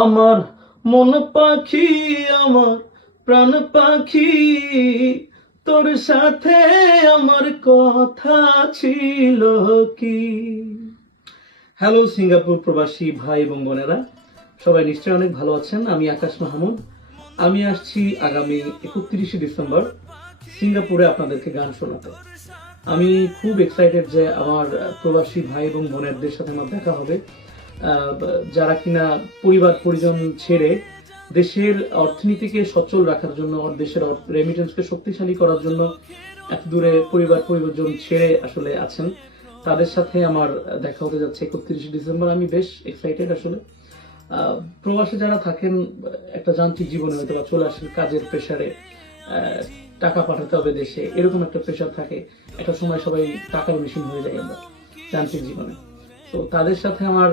আমার মন পাখি, আমার প্রাণ পাখি, তোর সাথে আমার কথা ছিল কি। হ্যালো সিঙ্গাপুর প্রবাসী ভাই এবং বোনেরা, সবাই নিশ্চয়ই অনেক ভালো আছেন। আমি আকাশ মাহমুদ। আমি আসছি আগামী 31শে ডিসেম্বর সিঙ্গাপুরে আপনাদেরকে গান শোনাতে। আমি খুব এক্সাইটেড যে আমার প্রবাসী ভাই এবং বোনেরদের সাথে আমার দেখা হবে, যারা কিনা পরিবার পরিজন ছেড়ে দেশের অর্থনীতিকে সচল রাখার জন্য, দেশের রেমিটেন্সকে শক্তিশালী করার জন্য এত দূরে পরিবার পরিজন ছেড়ে আসলে আছেন। তাদের সাথে আমার দেখা হতে যাচ্ছে 31শে ডিসেম্বর। আমি বেশ এক্সাইটেড আসলে। প্রবাসে যারা থাকেন, একটা যান্ত্রিক জীবনে হয়তো বা চলে আসেন কাজের প্রেশারে, টাকা পাঠাতে হবে দেশে, এরকম একটা প্রেশার থাকে। একটা সময় সবাই টাকার মেশিন হয়ে যায় আমরা যান্ত্রিক জীবনে। তো তাদের সাথে আমার